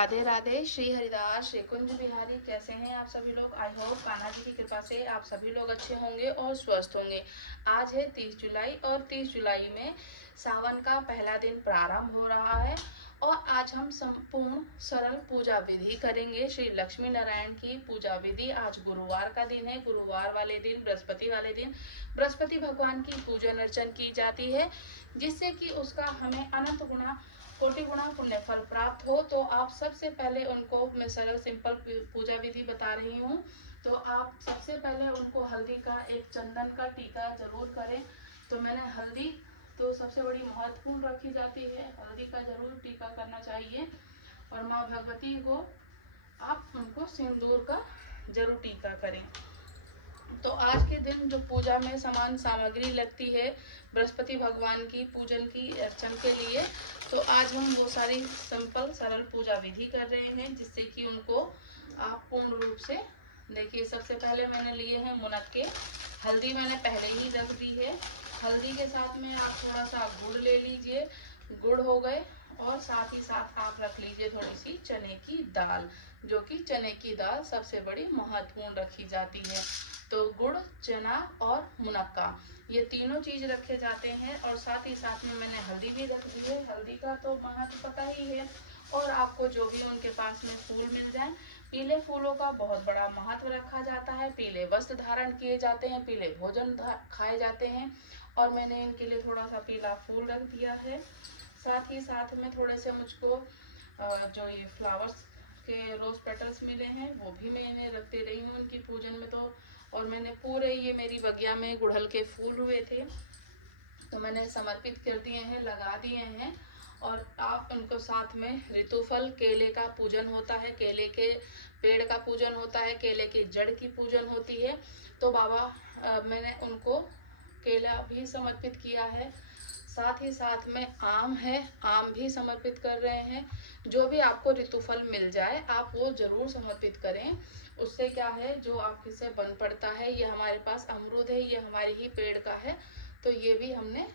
राधे राधे। श्री हरिदास श्री कुंज बिहारी। कैसे हैं आप सभी लोग? आई होप कान्हा जी की कृपा से आप सभी लोग अच्छे होंगे और स्वस्थ होंगे। आज है 30 जुलाई और 30 जुलाई में सावन का पहला दिन प्रारंभ हो रहा है और आज हम संपूर्ण सरल पूजा विधि करेंगे। श्री लक्ष्मी नारायण की पूजा विधि। आज गुरुवार का दिन है। गुरुवार वाले दिन, बृहस्पति वाले दिन बृहस्पति भगवान की पूजन अर्चन की जाती है, जिससे कि उसका हमें अनंत गुना कोटि गुणा पुण्य फल प्राप्त हो। तो आप सबसे पहले उनको मैं सरल सिंपल पूजा विधि बता रही हूँ। तो आप सबसे पहले उनको हल्दी का एक चंदन का टीका जरूर करें। तो मैंने हल्दी तो सबसे बड़ी महत्वपूर्ण रखी जाती है, हल्दी का जरूर टीका करना चाहिए। और माँ भगवती को आप उनको सिंदूर का जरूर टीका करें। तो आज के दिन जो पूजा में समान सामग्री लगती है बृहस्पति भगवान की पूजन की अर्चन के लिए, तो आज हम वो सारी सिंपल सरल पूजा विधि कर रहे हैं, जिससे कि उनको आप पूर्ण रूप से देखिए। सबसे पहले मैंने लिए हैं मुनक्के। हल्दी मैंने पहले ही रख दी है। हल्दी के साथ में आप थोड़ा सा गुड़ ले लीजिए, गुड़ हो गए। और साथ ही साथ आप रख लीजिए थोड़ी सी चने की दाल, जो कि चने की दाल सबसे बड़ी महत्वपूर्ण रखी जाती है। तो गुड़, चना और मुनक्का, ये तीनों चीज रखे जाते हैं। और साथ ही साथ में मैंने हल्दी भी रख दी है। हल्दी का तो महत्व पता ही है। और आपको जो भी उनके पास में फूल मिल जाए, पीले फूलों का बहुत बड़ा महत्व रखा जाता है। पीले वस्त्र धारण किए जाते हैं, पीले भोजन खाए जाते हैं। और मैंने इनके लिए थोड़ा सा पीला फूल रख दिया है। साथ ही साथ में थोड़े से मुझको जो ये फ्लावर्स के रोज पेटल्स मिले हैं, वो भी मैं इन्हें रखते रही हूँ उनकी पूजन में। तो और मैंने पूरे ये मेरी बगिया में गुड़हल के फूल हुए थे, तो मैंने समर्पित कर दिए हैं, लगा दिए हैं। और आप उनको साथ में ऋतुफल केले का पूजन होता है, केले के पेड़ का पूजन होता है, केले की जड़ की पूजन होती है। तो बाबा मैंने उनको केला भी समर्पित किया है। साथ ही साथ में आम है, आम भी समर्पित कर रहे हैं। जो भी आपको ऋतुफल मिल जाए आप वो जरूर समर्पित करें। उससे क्या है, जो आपके से बन पड़ता है। ये हमारे पास अमरूद है, ये हमारी ही पेड़ का है, तो ये भी हमने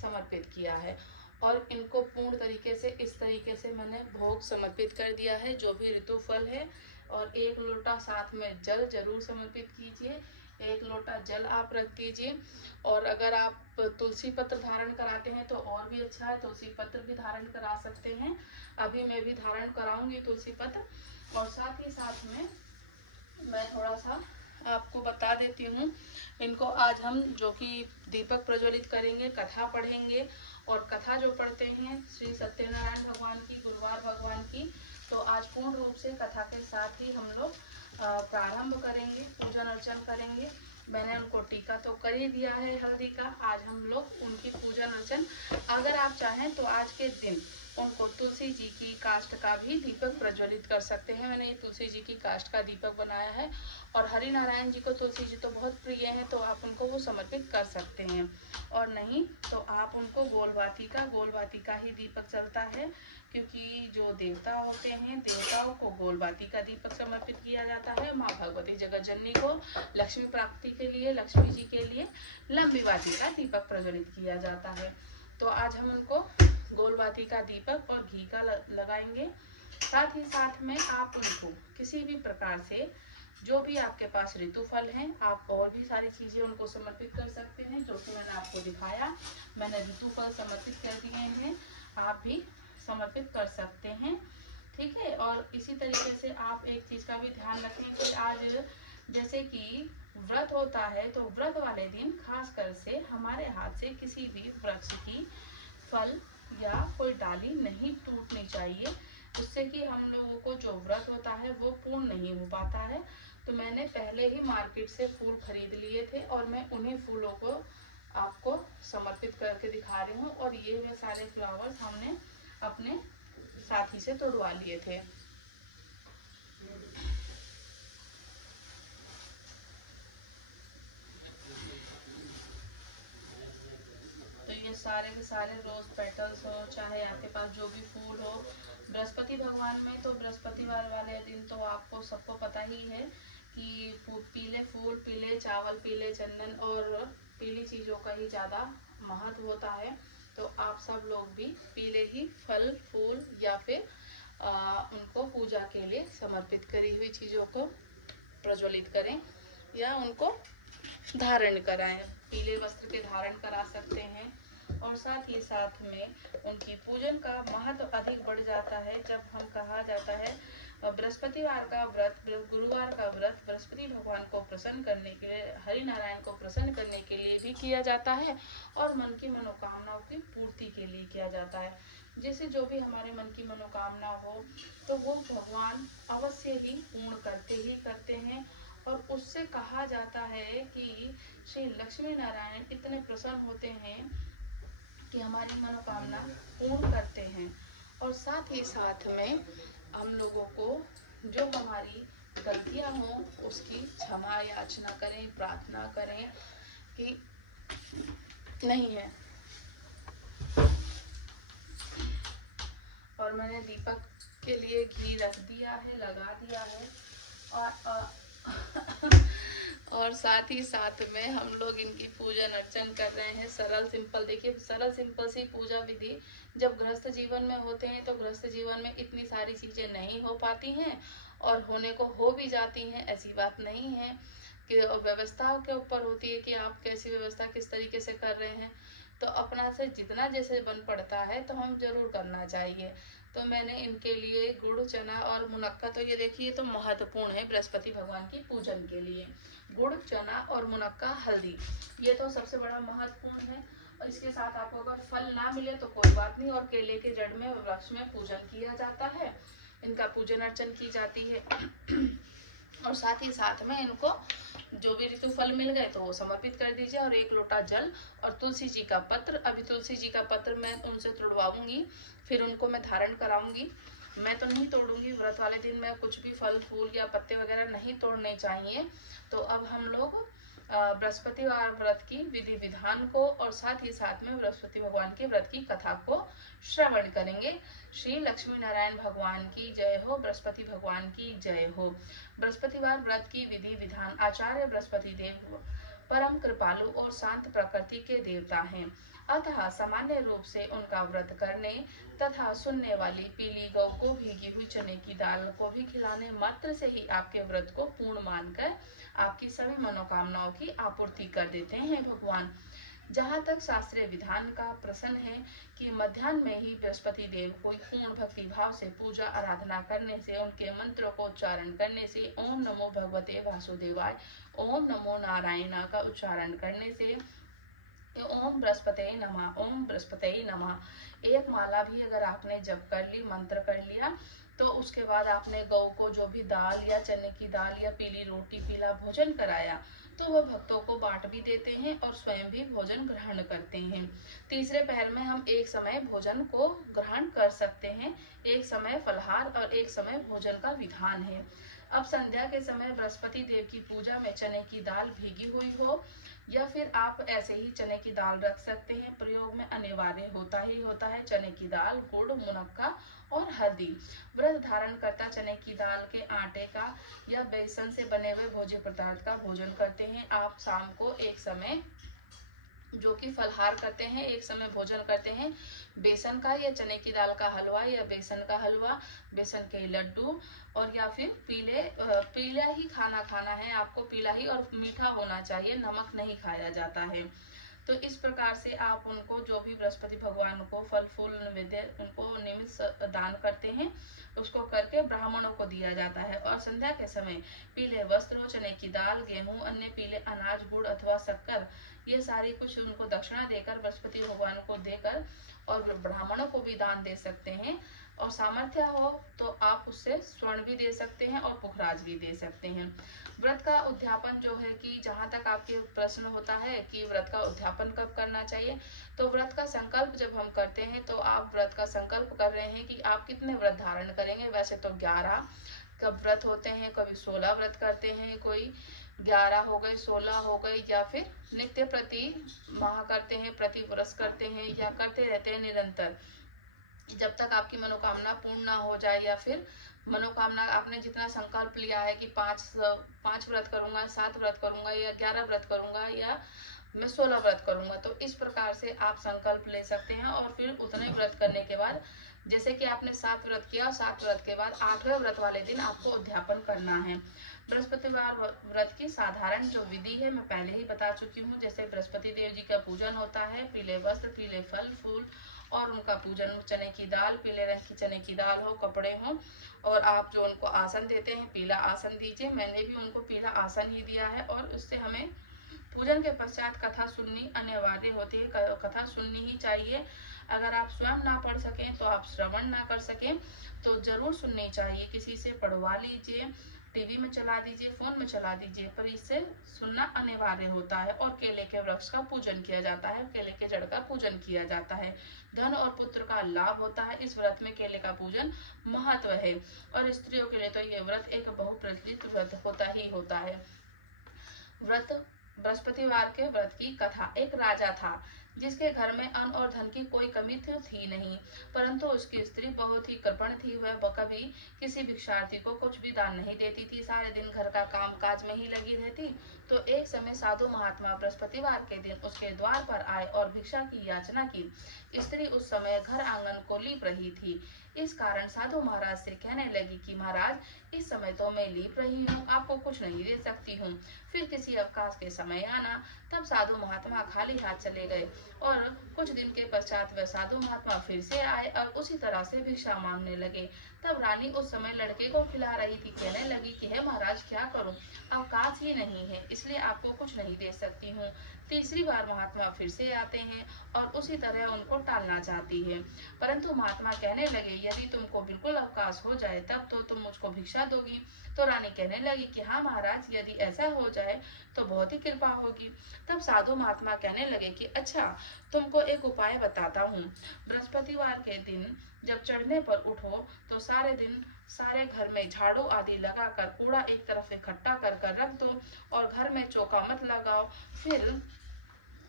समर्पित किया है। और इनको पूर्ण तरीके से इस तरीके से मैंने भोग समर्पित कर दिया है, जो भी ऋतु फल है। और एक लोटा साथ में जल जरूर समर्पित कीजिए, एक लोटा जल आप रख दीजिए। और अगर आप तुलसी पत्र धारण कराते हैं तो और भी अच्छा है, तुलसी पत्र भी धारण करा सकते हैं। अभी मैं भी धारण कराऊंगी तुलसी पत्र। और साथ ही साथ में मैं थोड़ा सा आपको बता देती हूँ। इनको आज हम जो कि दीपक प्रज्वलित करेंगे, कथा पढ़ेंगे। और कथा जो पढ़ते हैं श्री सत्यनारायण भगवान की, गुरुवार भगवान की, तो आज पूर्ण रूप से कथा के साथ ही हम लोग प्रारंभ करेंगे, पूजन अर्चन करेंगे। मैंने उनको टीका तो कर ही दिया है हल्दी का। आज हम लोग उनकी पूजन अर्चन, अगर आप चाहें तो आज के दिन उनको तुलसी जी की काष्ठ का भी दीपक प्रज्वलित कर सकते हैं। मैंने ये तुलसी जी की काष्ठ का दीपक बनाया है। और हरि नारायण जी को तुलसी जी तो बहुत प्रिय हैं, तो आप उनको वो समर्पित कर सकते हैं। और नहीं तो आप उनको गोलबाती का ही दीपक चलता है, क्योंकि जो देवता होते हैं, देवताओं को गोलबाती का दीपक समर्पित किया जाता है। माँ भगवती जगत जननी को लक्ष्मी प्राप्ति के लिए, लक्ष्मी जी के लिए लंबी बाती का दीपक प्रज्वलित किया जाता है। तो आज हम उनको गोलबाती का दीपक और घी का लगाएंगे। साथ ही साथ में आप उनको किसी भी प्रकार से, जो भी आपके पास ऋतु फल हैं, आप और भी सारी चीजें उनको समर्पित कर सकते हैं, जो कि मैंने आपको दिखाया। मैंने ऋतु फल समर्पित कर दिए हैं, आप भी समर्पित कर सकते हैं। ठीक है। और इसी तरीके से आप एक चीज का भी ध्यान रखें कि आज जैसे कि व्रत होता है, तो व्रत वाले दिन खास कर से हमारे हाथ से किसी भी वृक्ष की फल या कोई डाली नहीं टूटनी चाहिए, जिससे कि हम लोगों को जो व्रत होता है वो पूर्ण नहीं हो पाता है। तो मैंने पहले ही मार्केट से फूल खरीद लिए थे और मैं उन्हीं फूलों को आपको समर्पित करके दिखा रही हूँ। और ये मैं सारे फ्लावर्स हमने अपने साथी से तोड़वा लिए थे। तो ये सारे के सारे रोज पेटल्स हो, चाहे आपके पास जो भी फूल हो, बृहस्पति भगवान में तो बृहस्पति वाले दिन तो आपको सबको पता ही है कि पीले फूल, पीले चावल, पीले चंदन और पीली चीज़ों का ही ज़्यादा महत्व होता है। तो आप सब लोग भी पीले ही फल फूल या फिर उनको पूजा के लिए समर्पित करी हुई चीज़ों को प्रज्वलित करें या उनको धारण कराएं। पीले वस्त्र के धारण करा सकते हैं। और साथ ही साथ में उनकी पूजन का महत्व अधिक बढ़ जाता है जब हम कहा जाता है बृहस्पतिवार का व्रत, गुरुवार का व्रत बृहस्पति भगवान को प्रसन्न करने के लिए, हरि नारायण को प्रसन्न करने के लिए भी किया जाता है और मन की मनोकामनाओं की पूर्ति के लिए किया जाता है। जैसे जो भी हमारे मन की मनोकामना हो तो वो भगवान अवश्य ही पूर्ण करते हैं। और उससे कहा जाता है कि श्री लक्ष्मी नारायण इतने प्रसन्न होते हैं कि हमारी मनोकामना पूर्ण करते हैं। और साथ ही साथ में हम लोगों को जो हमारी गलतियां हों उसकी क्षमा याचना करें, प्रार्थना करें कि नहीं है। और मैंने दीपक के लिए घी रख दिया है, लगा दिया है। और साथ ही साथ में हम लोग इनकी पूजन अर्चन कर रहे हैं सरल सिंपल। देखिए सरल सिंपल सी पूजा विधि जब गृहस्थ जीवन में होते हैं तो गृहस्थ जीवन में इतनी सारी चीज़ें नहीं हो पाती हैं और होने को हो भी जाती हैं, ऐसी बात नहीं है कि व्यवस्था के ऊपर होती है कि आप कैसी व्यवस्था किस तरीके से कर रहे हैं। तो अपना से जितना जैसे बन पड़ता है तो हम जरूर करना चाहिए। तो मैंने इनके लिए गुड़, चना और मुनक्का, तो ये देखिए तो महत्वपूर्ण है बृहस्पति भगवान की पूजन के लिए। गुड़, चना और मुनक्का, हल्दी, ये तो सबसे बड़ा महत्वपूर्ण है। और इसके साथ आपको अगर फल ना मिले तो कोई बात नहीं, और केले के जड़ में वृक्ष में पूजन किया जाता है, इनका पूजन अर्चन की जाती है। और साथ ही साथ में इनको जो भी ऋतु फल मिल गए तो वो समर्पित कर दीजिए। और 1 लोटा जल और तुलसी जी का पत्र, अभी तुलसी जी का पत्र मैं उनसे तुड़वाऊंगी, फिर उनको मैं धारण कराऊंगी। मैं तो नहीं तोड़ूंगी, व्रत वाले दिन में कुछ भी फल फूल या पत्ते वगैरह नहीं तोड़ने चाहिए। तो अब हम लोग बृहस्पतिवार व्रत की विधि विधान को और साथ ही साथ में बृहस्पति भगवान के व्रत की कथा को श्रवण करेंगे। श्री लक्ष्मी नारायण भगवान की जय हो, बृहस्पति भगवान की जय हो। बृहस्पतिवार व्रत की विधि विधान। आचार्य बृहस्पति देव परम कृपालु और शांत प्रकृति के देवता हैं, अतः सामान्य रूप से उनका व्रत करने तथा सुनने वाली पीली गौ को भीगी हुई चने की दाल को भी खिलाने मात्र से ही आपके व्रत को पूर्ण मानकर आपकी सभी मनोकामनाओं की आपूर्ति कर देते हैं भगवान। जहाँ तक शास्त्रीय विधान का प्रश्न है कि मध्याह्न में ही बृहस्पति देव को पूर्ण भक्ति भाव से पूजा आराधना करने से, उनके मंत्रों को उच्चारण करने से, ओम नमो भगवते वासुदेवाय, ओम नमो नारायणा का उच्चारण करने से, ओम बृहस्पते नमः, ओम बृहस्पते नमः, एक माला भी अगर आपने जप कर ली, मंत्र कर लिया, तो उसके बाद आपने गौ को जो भी दाल या चने की दाल या पीली रोटी, पीला भोजन कराया, तो वह भक्तों को बांट भी देते हैं और स्वयं भी भोजन ग्रहण करते हैं। तीसरे पहर में हम एक समय भोजन को ग्रहण कर सकते हैं, एक समय फलहार और एक समय भोजन का विधान है। अब संध्या के समय बृहस्पति देव की पूजा में चने की दाल भीगी हुई हो या फिर आप ऐसे ही चने की दाल रख सकते हैं, प्रयोग में अनिवार्य होता है चने की दाल, गुड़, मुनक्का और हल्दी। व्रत धारण करता चने की दाल के आटे का या बेसन से बने हुए भोज्य पदार्थ का भोजन करते हैं। आप शाम को एक समय जो कि फलहार करते हैं, एक समय भोजन करते हैं बेसन का या चने की दाल का हलवा या बेसन का हलवा, बेसन के लड्डू, और या फिर पीला ही खाना है आपको, पीला ही और मीठा होना चाहिए, नमक नहीं खाया जाता है। तो इस प्रकार से आप उनको जो भी बृहस्पति भगवान को फल फूल नैवेद्य उनको निमित्त दान करते हैं, उसको करके ब्राह्मणों को दिया जाता है। और संध्या के समय पीले वस्त्र, चने की दाल, गेहूं, अन्य पीले अनाज, गुड़ अथवा शक्कर, ये सारी कुछ उनको दक्षिणा देकर बृहस्पति भगवान को देकर और ब्राह्मणों को भी दान दे सकते हैं। और सामर्थ्य हो तो आप उससे स्वर्ण भी दे सकते हैं और पुखराज भी दे सकते हैं। व्रत का उद्यापन जो है कि जहाँ तक आपके प्रश्न होता है कि व्रत का उद्यापन कब करना चाहिए, तो व्रत का संकल्प जब हम करते हैं तो आप व्रत का संकल्प कर रहे हैं कि आप कितने व्रत धारण करेंगे। वैसे तो 11 कब व्रत होते हैं, कभी 16 व्रत करते हैं, कोई 11 हो गए, 16 हो गए, या फिर नित्य प्रति माह करते हैं, प्रति वर्ष करते हैं, या करते रहते हैं निरंतर जब तक आपकी मनोकामना पूर्ण ना हो जाए, या फिर मनोकामना आपने जितना संकल्प लिया है कि 5 व्रत करूंगा, 7 व्रत करूंगा या 11 व्रत करूंगा या मैं 16 व्रत करूंगा। तो इस प्रकार से आप संकल्प ले सकते हैं और फिर उतने व्रत करने के बाद, जैसे कि आपने 7 व्रत किया, 7 व्रत के बाद 8वें व्रत वाले दिन आपको उद्यापन करना है। बृहस्पतिवार व्रत की साधारण जो विधि है मैं पहले ही बता चुकी हूँ। जैसे बृहस्पति देव जी का पूजन होता है, पीले वस्त्र, पीले फल फूल और उनका पूजन, चने की दाल, पीले रंग की चने की दाल हो, कपड़े हो, और आप जो उनको आसन देते हैं पीला आसन दीजिए। मैंने भी उनको पीला आसन ही दिया है। और उससे हमें पूजन के पश्चात कथा सुननी अनिवार्य होती है, कथा सुननी ही चाहिए। अगर आप स्वयं ना पढ़ सकें तो आप श्रवण ना कर सकें तो जरूर सुननी चाहिए, किसी से पढ़वा लीजिए, टीवी में चला दीजिए, फोन में चला दीजिए, पर इससे सुनना अनिवार्य होता है। और केले के वृक्ष का पूजन किया जाता है, केले के जड़ का पूजन किया जाता है। धन और पुत्र का लाभ होता है इस व्रत में, केले का पूजन महत्व है। और स्त्रियों के लिए तो ये व्रत एक बहुप्रचलित व्रत होता ही होता है। व्रत बृहस्पतिवार के व्रत की कथा। एक राजा था जिसके घर में अन्न और धन की कोई कमी थी नहीं, परंतु उसकी स्त्री बहुत ही कृपण थी। वह कभी किसी भिक्षार्थी को कुछ भी दान नहीं देती थी, सारे दिन घर का काम काज में ही लगी रहती। तो एक समय साधु महात्मा बृहस्पतिवार के दिन उसके द्वार पर आए और भिक्षा की याचना की। स्त्री उस समय घर आंगन को लीप रही थी। इस कारण साधु महाराज से कहने लगी कि महाराज, इस समय तो मैं लीप रही हूँ, आपको कुछ नहीं दे सकती हूँ, फिर किसी अवकाश के समय आना। तब साधु महात्मा खाली हाथ चले गए और कुछ दिन के पश्चात वह साधु महात्मा फिर से आए और उसी तरह से भिक्षा मांगने लगे। तब रानी उस समय लड़के को खिला रही थी, कहने लगी कि हे महाराज, क्या करूं, अवकाश ही नहीं है, इसलिए आपको कुछ नहीं दे सकती हूँ। तीसरी बार महात्मा फिर से आते हैं और उसी तरह उनको टालना चाहती है, परंतु महात्मा कहने लगे, यदि तुमको बिल्कुल अवकाश हो जाए तब तो तुम मुझको भिक्षा दोगी। तो रानी कहने लगी कि हाँ महाराज, यदि ऐसा हो जाए तो बहुत ही कृपा होगी। तब साधु महात्मा कहने लगे कि अच्छा, तुमको एक उपाय बताता हूँ। बृहस्पतिवार के दिन जब चढ़ने पर उठो तो सारे दिन सारे घर में झाड़ू आदि लगाकर कूड़ा एक तरफ इकट्ठा कर रख दो और घर में चौका मत लगाओ। फिर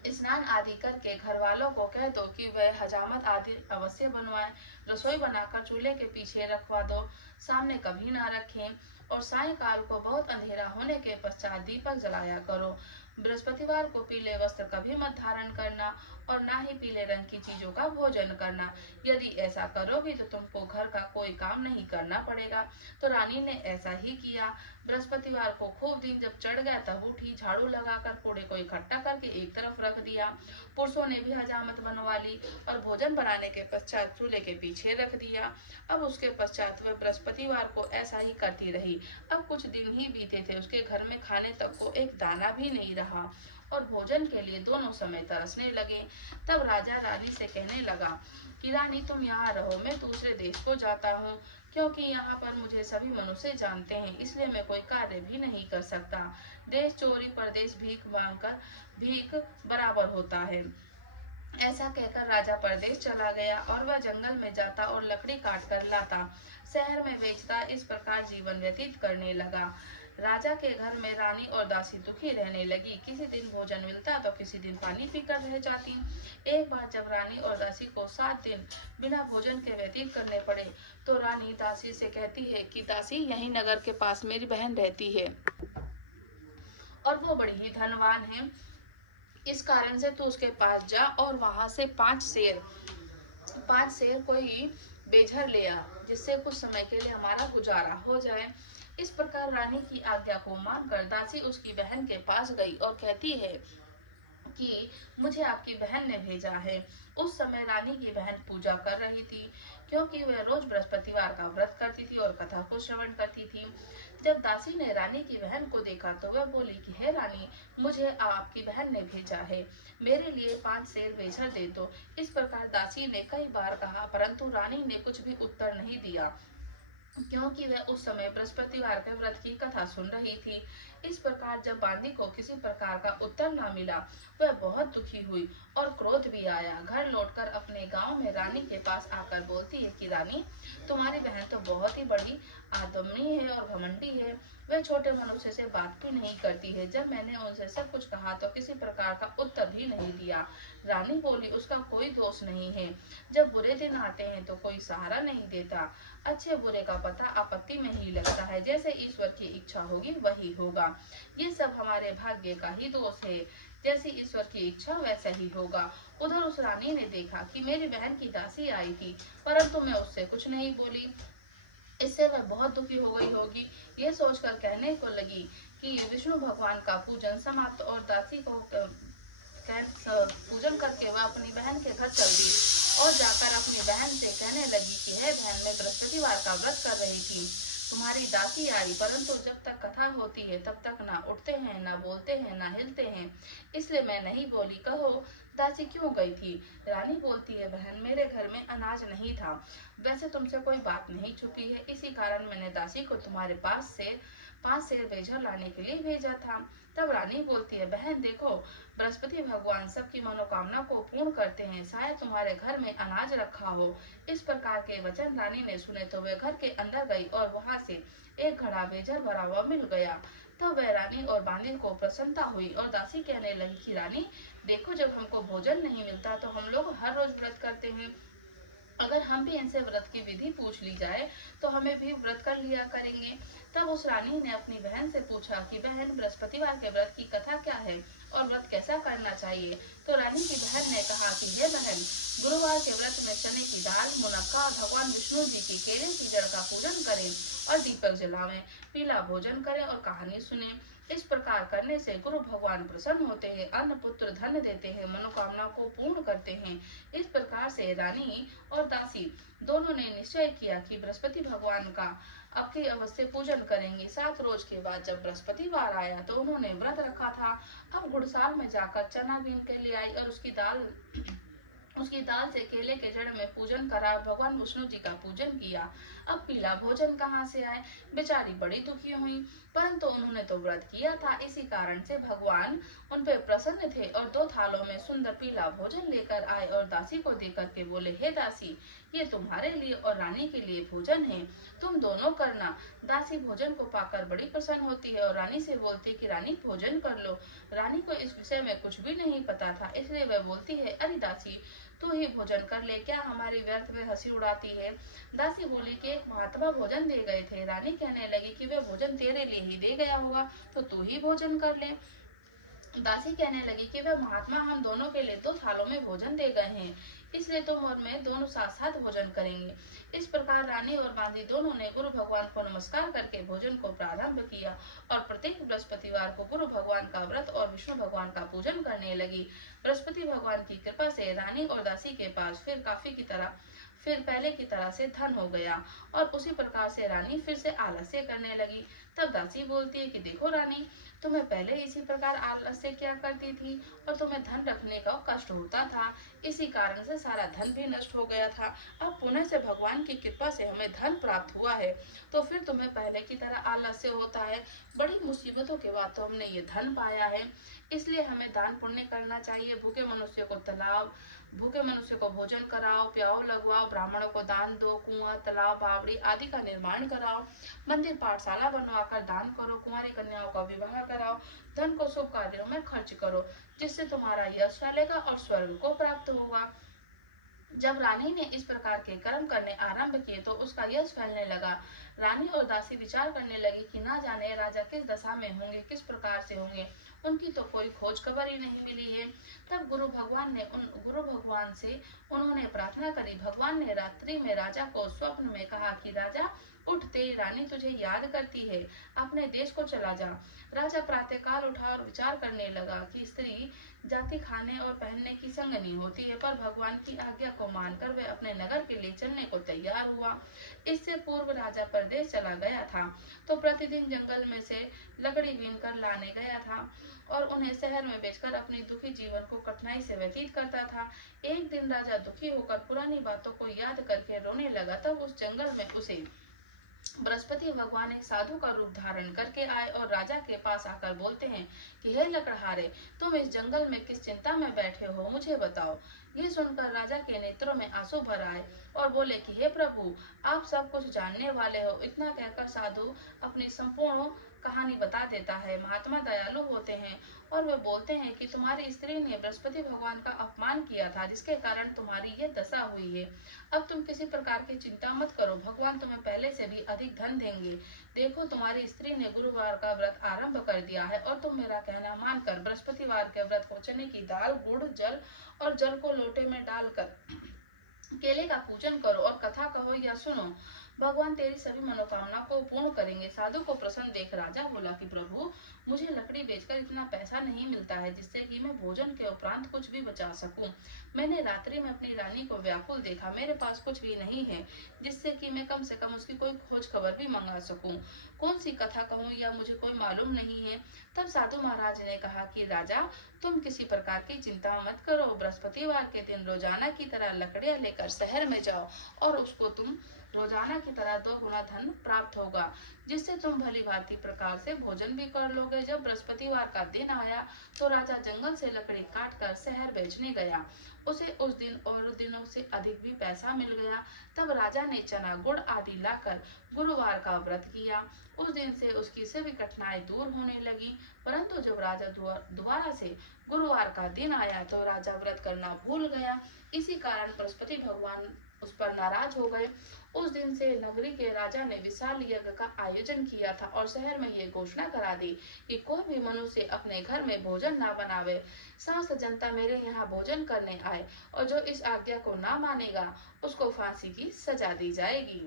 स्नान आदि करके घर वालों को कह दो कि वह हजामत आदि अवश्य बनवाएं। रसोई बनाकर चूल्हे के पीछे रखवा दो, सामने कभी ना रखें। और सायंकाल को बहुत अंधेरा होने के पश्चात दीपक जलाया करो। बृहस्पतिवार को पीले वस्त्र कभी मत धारण करना और ना ही पीले रंग की चीजों का भोजन करना। यदि ऐसा करोगे तो तुमको घर का कोई काम नहीं करना पड़ेगा। तो रानी ने ऐसा ही किया। बृहस्पतिवार को खूब दिन जब चढ़ गया तब उठी, झाड़ू लगाकर कूड़े को इकट्ठा करके एक तरफ रख दिया। पुरुषों ने भी हजामत बनवा ली और भोजन बनाने के पश्चात चूल्हे के पीछे रख दिया। अब उसके पश्चात वह बृहस्पतिवार को ऐसा ही करती रही। अब कुछ दिन ही बीते थे, उसके घर में खाने तक को एक दाना भी नहीं रहा और भोजन के लिए दोनों समय तरसने लगे। तब राजा रानी से कहने लगा कि रानी, तुम यहाँ रहो, मैं दूसरे देश को जाता हूँ, क्योंकि यहाँ पर मुझे सभी मनुष्य जानते हैं, इसलिए मैं कोई कार्य भी नहीं कर सकता। देश चोरी, परदेश भीख मांगकर भीख बराबर होता है। ऐसा कहकर राजा परदेश चला गया और वह जंगल में जाता और लकड़ी काट कर लाता, शहर में बेचता, इस प्रकार जीवन व्यतीत करने लगा। राजा के घर में रानी और दासी दुखी रहने लगी। किसी दिन भोजन मिलता तो किसी दिन पानी पीकर रह जाती। एक बार जब रानी और दासी को 7 दिन बिना भोजन के व्यतीत करने पड़े तो रानी दासी से कहती है कि दासी, यही नगर के पास मेरी बहन रहती है और वो बड़ी ही धनवान है, इस कारण से तू उसके पास जा और वहां से 5 शेर कोई बेझर ले आ, जिससे कुछ समय के लिए हमारा गुजारा हो जाए। इस प्रकार रानी की आज्ञा को मानकर दासी उसकी बहन के पास गई और कहती है कि मुझे आपकी बहन ने भेजा है। उस समय रानी की बहन पूजा कर रही थी, क्योंकि वह रोज बृहस्पतिवार का व्रत करती थी और कथा को श्रवण करती थी। जब दासी ने रानी की बहन को देखा तो वह बोली कि हे रानी, मुझे आपकी बहन ने भेजा है, मेरे लिए 5 शेर बेझर दे दो। इस प्रकार दासी ने कई बार कहा, परंतु रानी ने कुछ भी उत्तर नहीं दिया, क्योंकि वह उस समय बृहस्पतिवार के व्रत की कथा सुन रही थी। इस प्रकार जब बांदी को किसी प्रकार का उत्तर न मिला, वह बहुत दुखी हुई और क्रोध भी आया। घर लौटकर अपने गांव में रानी के पास आकर बोलती है कि रानी, तुम्हारी बहन तो बहुत ही बड़ी आदमनी है और घमंडी है, वह छोटे मनुष्य से बात भी नहीं करती है। जब मैंने उनसे सब कुछ कहा तो किसी प्रकार का उत्तर भी नहीं दिया। रानी बोली, उसका कोई दोष नहीं है, जब बुरे दिन आते हैं तो कोई सहारा नहीं देता, अच्छे बुरे का पता आपत्ति में ही लगता है, जैसे ईश्वर की इच्छा होगी वही होगा, ये सब हमारे भाग्य का ही दोष है। जैसी ईश्वर की इच्छा वैसा ही होगा। उधर उस रानी ने देखा कि मेरी बहन की दासी आई थी, परंतु मैं उससे कुछ नहीं बोली। इससे वह बहुत दुखी हो गई होगी। ये सोचकर कहने को लगी कि विष्णु भगवान का पूजन समाप्त और दासी को पूजन करके वह अपनी बहन के घर चल दी और जाकर अपनी बहन से कहने लगी कि हे बहन, मैं बृहस्पतिवार का व्रत कर रही थी, तुम्हारी दासी आई, परंतु जब तक कथा होती है तब तक ना उठते हैं, ना बोलते हैं, ना हिलते हैं, इसलिए मैं नहीं बोली। कहो दासी क्यों गई थी? रानी बोलती है, बहन मेरे घर में अनाज नहीं था, वैसे तुमसे कोई बात नहीं छुपी है, इसी कारण मैंने दासी को तुम्हारे पास से 5 सेर बेजा लाने के लिए भेजा था। तब रानी बोलती है, बहन देखो, बृहस्पति भगवान सबकी मनोकामना को पूर्ण करते हैं, शायद तुम्हारे घर में अनाज रखा हो। इस प्रकार के वचन रानी ने सुने तो वे घर के अंदर गई और वहां से एक घड़ा बेजर भरा हुआ मिल गया। तब वह रानी और बांदी को प्रसन्नता हुई और दासी कहने लगी कि रानी देखो, जब हमको भोजन नहीं मिलता तो हम लोग हर रोज व्रत करते हैं, अगर हम भी इनसे व्रत की विधि पूछ ली जाए तो हमें भी व्रत कर लिया करेंगे। तब उस रानी ने अपनी बहन से पूछा कि बहन, बृहस्पतिवार के व्रत की कथा क्या है और व्रत कैसा करना चाहिए? तो रानी की बहन ने कहा कि हे बहन, गुरुवार के व्रत में चने की दाल, मुनक्का और भगवान विष्णु जी की केले की जड़ का पूजन करें और दीपक जलावें, पीला भोजन करें और कहानी सुने। इस प्रकार करने से गुरु भगवान प्रसन्न होते हैं, अन्न पुत्र धन देते हैं, मनोकामना को पूर्ण करते हैं। इस प्रकार से रानी और दासी दोनों ने निश्चय किया कि बृहस्पति भगवान का अब के अवश्य पूजन करेंगे। 7 रोज के बाद जब बृहस्पतिवार आया तो उन्होंने व्रत रखा था। अब घुड़साल में जाकर चना बीन के ले आई और उसकी दाल से केले के जड़ में पूजन करा, भगवान विष्णु जी का पूजन किया। अब पीला भोजन कहाँ से आए? बेचारी बड़ी दुखी हुई, परंतु उन्होंने तो व्रत किया था, इसी कारण से भगवान उन पर प्रसन्न थे और 2 थालों में सुंदर पीला भोजन लेकर आए और दासी को देकर के बोले, हे दासी, ये तुम्हारे लिए और रानी के लिए भोजन है, तुम दोनों करना। दासी भोजन को पाकर बड़ी प्रसन्न होती है और रानी से बोलती है कि रानी भोजन कर लो। रानी को इस विषय में कुछ भी नहीं पता था, इसलिए वह बोलती है, अरे दासी, तू ही भोजन कर ले, क्या हमारी व्यर्थ में हंसी उड़ाती है? दासी बोली कि एक महात्मा भोजन दे गए थे। रानी कहने लगी कि वह भोजन तेरे लिए ही दे गया होगा, तो तू ही भोजन कर ले। दासी कहने लगी कि वह महात्मा हम दोनों के लिए 2 थालों में भोजन दे गए हैं, इसलिए तुम और मैं दोनों साथ साथ भोजन करेंगे। इस प्रकार रानी और बांदी दोनों ने गुरु भगवान को नमस्कार करके भोजन को प्रारंभ किया और प्रत्येक बृहस्पतिवार को गुरु भगवान का व्रत और विष्णु भगवान का पूजन करने लगी। बृहस्पति भगवान की कृपा से रानी और दासी के पास फिर पहले की तरह से धन हो गया और उसी प्रकार से रानी फिर से आलस्य करने लगी। तब दासी बोलती है कि देखो रानी, तुम्हें पहले इसी प्रकार आलस्य किया करती थी और तुम्हें धन रखने का कष्ट होता था, इसी कारण से सारा धन भी नष्ट हो गया था। अब पुनः से भगवान की कृपा से हमें धन प्राप्त हुआ है, तो फिर तुम्हें पहले की तरह आलस्य होता है। बड़ी मुसीबतों के बाद तो हमने ये धन पाया है, इसलिए हमें दान पुण्य करना चाहिए। भूखे मनुष्य को भोजन कराओ, प्याओ लगवाओ, ब्राह्मणों को दान दो, कुआं, तालाब, बावड़ी आदि का निर्माण कराओ, मंदिर पाठशाला बनवाकर दान करो, कुंवारी कन्याओं का विवाह कराओ, धन को शुभ कार्यों में खर्च करो, जिससे तुम्हारा यश फैलेगा और स्वर्ग को प्राप्त होगा। जब रानी ने इस प्रकार के कर्म करने आरंभ किए तो उसका यश फैलने लगा। रानी और दासी विचार करने लगी कि ना जाने राजा किस दशा में होंगे, किस प्रकार से होंगे, उनकी तो कोई खोज खबर ही नहीं मिली है। तब गुरु भगवान से उन्होंने प्रार्थना करी। भगवान ने रात्रि में राजा को स्वप्न में कहा कि राजा उठ, तेरी रानी तुझे याद करती है, अपने देश को चला जा। राजा प्रातःकाल उठा और विचार करने लगा कि स्त्री जाति खाने और पहनने की संगनी होती है, पर भगवान की आज्ञा को मानकर वह अपने नगर के लिए चलने को तैयार हुआ। इससे पूर्व राजा परदेश चला गया था, तो प्रतिदिन जंगल में से लकड़ी बीन कर लाने गया था और उन्हें शहर में बेचकर अपनी दुखी जीवन को कठिनाई से व्यतीत करता था। एक दिन राजा दुखी होकर पुरानी बातों को याद करके रोने लगा। तब उस जंगल में उसे बृहस्पति भगवान एक साधु का रूप धारण करके आए और राजा के पास आकर बोलते हैं कि हे लकड़हारे, तुम इस जंगल में किस चिंता में बैठे हो, मुझे बताओ। ये सुनकर राजा के नेत्रों में आंसू भर आए और बोले कि हे प्रभु, आप सब कुछ जानने वाले हो। इतना कहकर साधु अपनी संपूर्ण कहानी बता देता है। महात्मा दयालु होते हैं और वे बोलते हैं कि तुम्हारी स्त्री ने बृहस्पति भगवान का अपमान किया था, जिसके कारण तुम्हारी ये दशा हुई है। अब तुम किसी प्रकार की चिंता मत करो, भगवान तुम्हें पहले से भी अधिक धन देंगे। देखो, तुम्हारी स्त्री ने गुरुवार का व्रत आरंभ कर दिया है और तुम मेरा कहना मानकर बृहस्पतिवार के व्रत को चने की दाल, गुड़, जल और जल को लोटे में डालकर केले का पूजन करो और कथा कहो या सुनो। भगवान तेरी सभी मनोकामना को पूर्ण करेंगे। साधु को प्रसन्न देख राजा बोला कि प्रभु, मुझे लकड़ी बेचकर इतना पैसा नहीं मिलता है जिससे कि मैं भोजन के उपरांत कुछ भी बचा सकूं। मैंने रात्रि में अपनी रानी को व्याकुल देखा, मेरे पास कुछ भी नहीं है जिससे कि मैं कम से कम उसकी कोई खोज खबर भी मंगा सकूं। कौन सी कथा कहूं या मुझे कोई मालूम नहीं है। तब साधु महाराज ने कहा कि राजा, तुम किसी प्रकार की चिंता मत करो। बृहस्पतिवार के दिन रोजाना की तरह लकड़ियां लेकर शहर में जाओ और उसको तुम रोजाना की तरह 2 गुना धन प्राप्त होगा, जिससे तुम भली भांति प्रकार से भोजन भी कर लोगे। जब बृहस्पतिवार का दिन आया तो राजा जंगल से लकड़ी काट कर शहर बेचने गया। उसे उस दिन और दिनों से अधिक भी पैसा मिल गया। तब राजा ने चना, गुड़ आदि लाकर गुरुवार का व्रत किया। उस दिन से उसकी सभी कठिनाई दूर होने लगी। परंतु जब राजा दोबारा से गुरुवार का दिन आया तो राजा व्रत करना भूल गया। इसी कारण बृहस्पति भगवान उस पर नाराज हो गए। उस दिन से नगरी के राजा ने विशाल यज्ञ का आयोजन किया था और शहर में ये घोषणा करा दी कि कोई भी मनुष्य अपने घर में भोजन ना बनावे। समस्त जनता मेरे यहाँ भोजन करने आए और जो इस आज्ञा को ना मानेगा उसको फांसी की सजा दी जाएगी।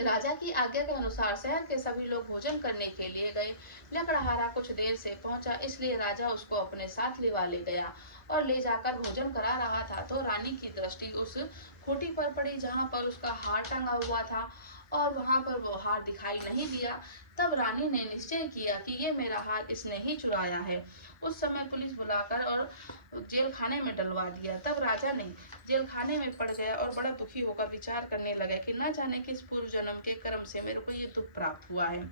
राजा की आज्ञा के अनुसार शहर के सभी लोग भोजन करने के लिए गए। लकड़हारा कुछ देर से पहुंचा, इसलिए राजा उसको अपने साथ लिवा ले गया और ले जाकर भोजन करा रहा था तो रानी की दृष्टि उस खूंटी पर पड़ी जहां पर उसका हार टंगा हुआ था और वहां पर वो हार दिखाई नहीं दिया। तब रानी ने निश्चय किया कि ये मेरा हार इसने ही चुराया है। उस समय पुलिस बुलाकर और जेल खाने में डलवा दिया। तब राजा ने जेल खाने में पड़ गया और बड़ा दुखी होकर विचार करने लगा कि न जाने किस पूर्व जन्म के कर्म से मेरे को ये दुख प्राप्त हुआ है।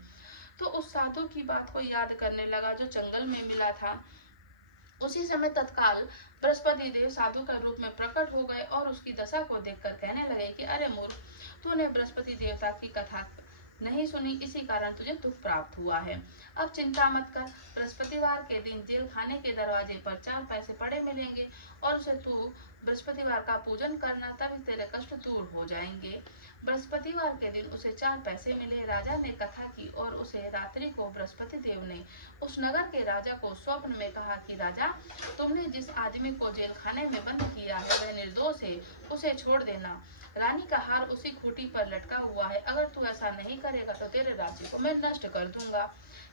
तो उस साधु की बात को याद करने लगा जो जंगल में मिला था। उसी समय तत्काल बृहस्पति देव साधु का रूप में प्रकट हो गए और उसकी दशा को देखकर कहने लगे कि अरे मूर्ख, तूने बृहस्पति देवता की कथा नहीं सुनी, इसी कारण तुझे दुख प्राप्त हुआ है। अब चिंता मत कर, बृहस्पतिवार के दिन जेल खाने के दरवाजे पर 4 पैसे पड़े मिलेंगे और उसे तू बृहस्पतिवार का पूजन करना, तभी तेरे कष्ट दूर हो जाएंगे। बृहस्पतिवार के दिन उसे 4 पैसे मिले। राजा ने कथा की और उसे रात्रि को बृहस्पति देव ने उस नगर के राजा को स्वप्न में कहा कि राजा, तुमने जिस आदमी को जेल खाने में बंद किया है वह निर्दोष है, उसे छोड़ देना। रानी का हार उसी खूंटी पर लटका हुआ है, अगर तू ऐसा नहीं करेगा तो तेरे राज्य को मैं नष्ट कर दूंगा।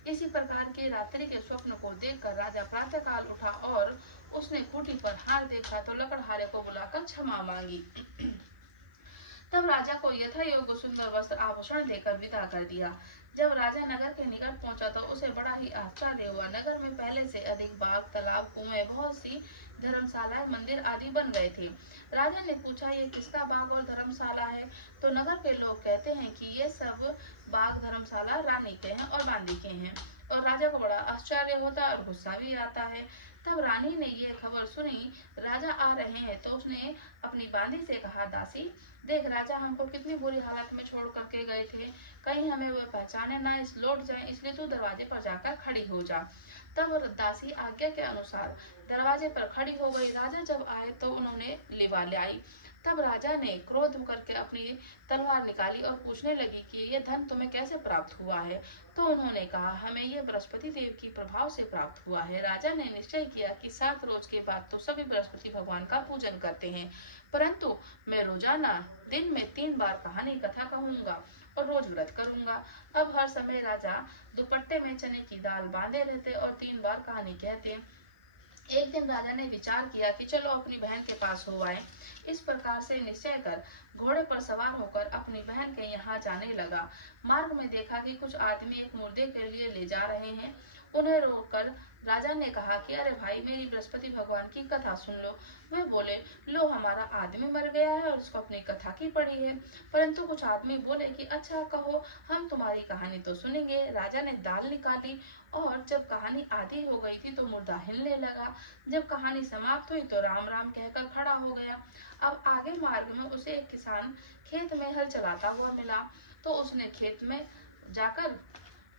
इसी प्रकार के रात्रि के स्वप्न को देखकर राजा प्रातःकाल उठा और उसने खूंटी पर हार देखा तो लकड़हारे को बुलाकर क्षमा मांगी। तब राजा को यथा योग्य सुंदर वस्त्र आभूषण देकर विदा कर दिया। जब राजा नगर के निकट पहुंचा तो उसे बड़ा ही आश्चर्य हुआ। नगर में पहले से अधिक बाग, तालाब, कुएं, बहुत सी धर्मशालाएं, मंदिर आदि बन गए थे। राजा ने पूछा, ये किसका बाग और धर्मशाला है? तो नगर के लोग कहते हैं कि ये सब बाग धर्मशाला रानी के हैं और बांदी के हैं। और राजा को बड़ा आश्चर्य होता है और गुस्सा भी आता है। तब रानी ने ये खबर सुनी, राजा आ रहे हैं, तो उसने अपनी बांदी से कहा, दासी देख, राजा हमको कितनी बुरी हालत में छोड़ करके गए थे, कहीं हमें वो पहचाने ना लौट जाए, इसलिए तू दरवाजे पर जाकर खड़ी हो जा। तब दासी आज्ञा के अनुसार दरवाजे पर खड़ी हो गई। राजा जब आए तो उन्होंने लिवा लाई। तब राजा ने क्रोध करके अपनी तलवार निकाली और पूछने लगी कि ये धन तुम्हें कैसे प्राप्त हुआ है? तो उन्होंने कहा, हमें ये बृहस्पति देव की प्रभाव से प्राप्त हुआ है। राजा ने निश्चय किया कि 7 रोज के बाद तो सभी बृहस्पति भगवान का पूजन करते हैं, परंतु मैं रोजाना दिन में 3 बार कहानी कथा कहूंगा और रोज व्रत करूंगा। अब हर समय राजा दुपट्टे में चने की दाल बांधे रहते और 3 बार कहानी कहते। एक दिन राजा ने विचार किया कि चलो अपनी बहन के पास हो आए। इस प्रकार से निश्चय कर घोड़े पर सवार होकर अपनी बहन के यहाँ जाने लगा। मार्ग में देखा कि कुछ आदमी एक मुर्दे के लिए ले जा रहे हैं। उन्हें रोककर राजा ने कहा कि अरे भाई, मेरी बृहस्पति भगवान की कथा सुन लो। वे बोले, लो, हमारा आदमी मर गया है और उसको अपनी कथा की पड़ी है। परंतु कुछ आदमी बोले कि अच्छा कहो, हम तुम्हारी कहानी तो सुनेंगे। राजा ने दाल निकाली और जब कहानी आधी हो गई थी तो मुर्दा हिलने लगा। जब कहानी समाप्त हुई तो राम राम कहकर खड़ा हो गया। अब आगे मार्ग में उसे एक किसान खेत में हल चलाता हुआ मिला, तो उसने खेत में जाकर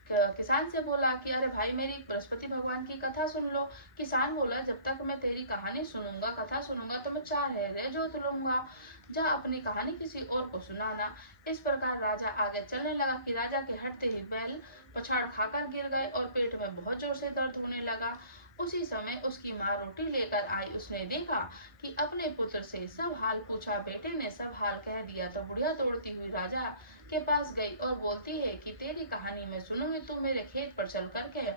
किसान से बोला कि अरे भाई मेरी बृहस्पति भगवान की कथा सुन लो। किसान बोला जब तक मैं तेरी कहानी सुनूंगा, कथा सुनूंगा तो मैं 4 हेरे जोत लूंगा। जा अपनी कहानी किसी और को सुनाना। इस प्रकार राजा आगे चलने लगा कि राजा के हटते ही बैल पछाड़ खाकर गिर गए और पेट में बहुत जोर से दर्द होने लगा। उसी समय उसकी माँ रोटी लेकर आई। उसने देखा कि अपने पुत्र से सब हाल पूछा। बेटे ने सब हाल कह दिया तो बुढ़िया दौड़ती हुई राजा के पास गई और बोलती है कि तेरी कहानी मैं सुनूंगी, तू मेरे खेत पर चल कर कह।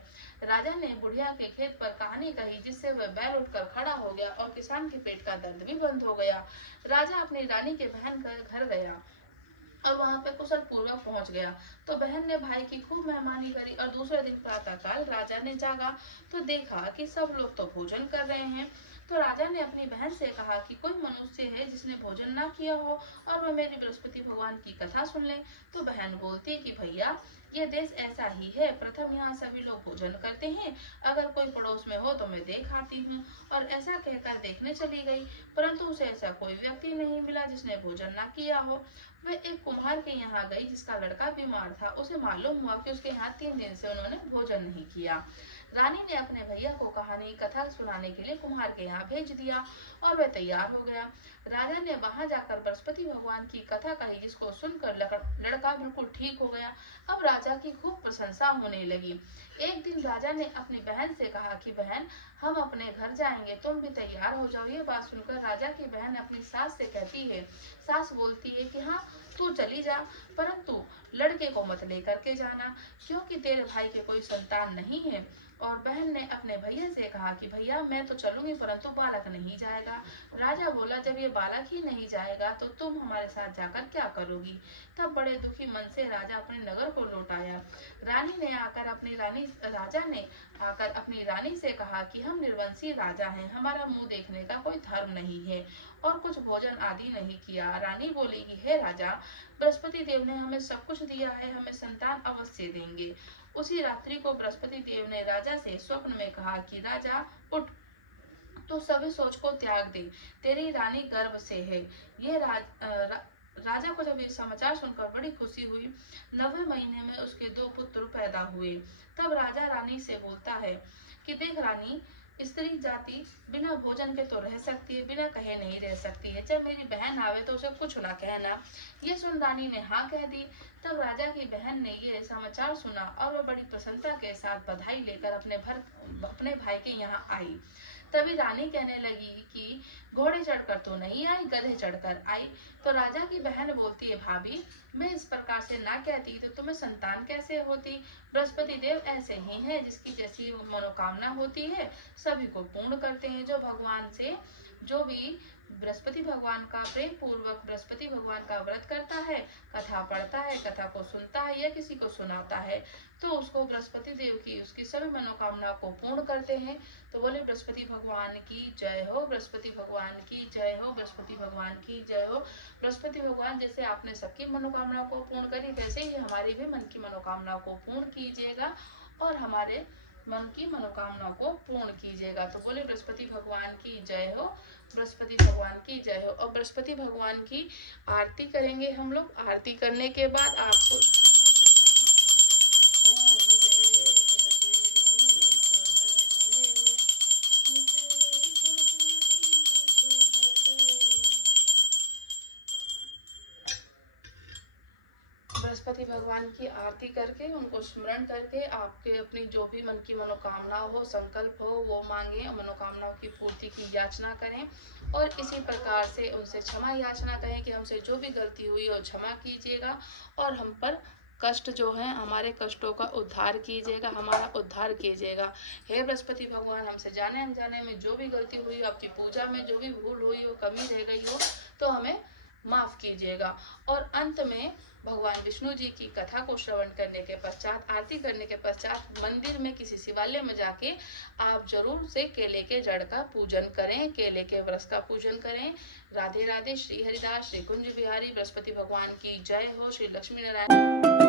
राजा ने बुढ़िया के खेत पर कहानी कही, जिससे वह बैल उठकर खड़ा हो गया और किसान के पेट का दर्द भी बंद हो गया। राजा अपनी रानी के बहन के घर गया और वहां पे कुशल पूर्वक पहुंच गया। तो बहन ने भाई की खूब मेहमानी करी और दूसरे दिन प्रातःकाल राजा ने जागा तो देखा कि सब लोग तो भोजन कर रहे हैं। तो राजा ने अपनी बहन से कहा कि कोई मनुष्य है जिसने भोजन ना किया हो और वह मेरी बृहस्पति भगवान की कथा सुन ले। तो बहन बोलती कि भैया ये देश ऐसा ही है, प्रथम यहाँ सभी लोग भोजन करते हैं, अगर कोई पड़ोस में हो तो मैं देख आती हूँ। और ऐसा कहकर देखने चली गई, परंतु उसे ऐसा कोई व्यक्ति नहीं मिला जिसने भोजन ना किया हो। वह एक कुम्हार के यहाँ गई जिसका लड़का बीमार था। उसे मालूम हुआ कि उसके यहाँ 3 दिन से उन्होंने भोजन नहीं किया। रानी ने अपने भैया को कहानी कथा सुनाने के लिए कुम्हार के यहाँ भेज दिया और वह तैयार हो गया। राजा ने वहां जाकर बृहस्पति भगवान की कथा कही, जिसको सुनकर लड़का बिल्कुल ठीक हो गया। अब राजा की खूब प्रशंसा होने लगी। एक दिन राजा ने अपनी बहन से कहा कि बहन हम अपने घर जाएंगे, तुम भी तैयार हो जाओ। ये बात सुनकर राजा की बहन अपनी सास से कहती है। सास बोलती है कि हाँ तू चली जा, परंतु लड़के को मत लेकर के जाना, क्योंकि तेरे भाई के कोई संतान नहीं है। और बहन ने अपने भैया से कहा कि भैया मैं तो चलूंगी, परंतु बालक नहीं जाएगा। राजा बोला जब ये बालक ही नहीं जाएगा तो तुम हमारे साथ जाकर क्या करोगी। तब बड़े दुखी मन से राजा अपने नगर को लौट आया। राजा ने आकर अपनी रानी से कहा कि हम निर्वंशी राजा हैं, हमारा मुंह देखने का कोई धर्म नहीं है और कुछ भोजन आदि नहीं किया। रानी बोली कि हे राजा, बृहस्पति देव ने हमें सब कुछ दिया है, हमें संतान अवश्य देंगे। उसी रात्रि को बृहस्पति देव ने राजा से स्वप्न में कहा कि राजा उठ, तो सभी सोच को त्याग दे, तेरी रानी गर्भ से है। ये राजा को जब ये समाचार सुनकर बड़ी खुशी हुई। 9वें महीने में उसके 2 पुत्र पैदा हुए। तब राजा रानी से बोलता है कि देख रानी, स्त्री जाति बिना भोजन के तो रह सकती है, बिना कहे नहीं रह सकती है। जब मेरी बहन आवे तो उसे कुछ ना कहना। ये सुन रानी ने हाँ कह दी। तब राजा की बहन ने ये समाचार सुना और वह बड़ी प्रसन्नता के साथ बधाई लेकर अपने भाई के यहाँ आई। तभी रानी कहने लगी कि घोड़े चढ़कर तो नहीं आई, गधे चढ़कर आई। तो राजा की बहन बोलती है भाभी, मैं इस प्रकार से ना कहती तो तुम्हें संतान कैसे होती। बृहस्पति देव ऐसे ही हैं, जिसकी जैसी मनोकामना होती है सभी को पूर्ण करते हैं। जो भी बृहस्पति भगवान का प्रेम पूर्वक बृहस्पति भगवान का व्रत करता है, कथा पढ़ता है, कथा को सुनता है या किसी को सुनाता है, तो उसको बृहस्पति देव की उसकी सभी मनोकामना को पूर्ण करते हैं। तो बोले बृहस्पति भगवान की जय हो, बृहस्पति भगवान की जय हो, बृहस्पति भगवान की जय हो। बृहस्पति भगवान जैसे आपने सबकी मनोकामना को पूर्ण करी, वैसे ही हमारी भी मन की मनोकामना को पूर्ण कीजिएगा और हमारे मन की मनोकामना को पूर्ण कीजिएगा। तो बोले बृहस्पति भगवान की जय हो, बृहस्पति भगवान की जय हो। और बृहस्पति भगवान की आरती करेंगे हम लोग। आरती करने के बाद आपको बृहस्पति भगवान की आरती करके उनको स्मरण करके आपके अपनी जो भी मन की मनोकामना हो, संकल्प हो, वो मांगे, मनोकामनाओं की पूर्ति की याचना करें और इसी प्रकार से उनसे क्षमा याचना करें कि हमसे जो भी गलती हुई हो क्षमा कीजिएगा और हम पर कष्ट जो है हमारे कष्टों का उद्धार कीजिएगा, हमारा उद्धार कीजिएगा। हे बृहस्पति भगवान, हमसे जाने अनजाने में जो भी गलती हुई, आपकी पूजा में जो भी भूल हुई हो, कमी रह गई हो, तो हमें माफ कीजिएगा। और अंत में भगवान विष्णु जी की कथा को श्रवण करने के पश्चात, आरती करने के पश्चात मंदिर में किसी शिवालय में जाके आप जरूर से केले के जड़ का पूजन करें, केले के वृक्ष का पूजन करें। राधे राधे। श्री हरिदास, श्री कुंज बिहारी, बृहस्पति भगवान की जय हो। श्री लक्ष्मी नारायण।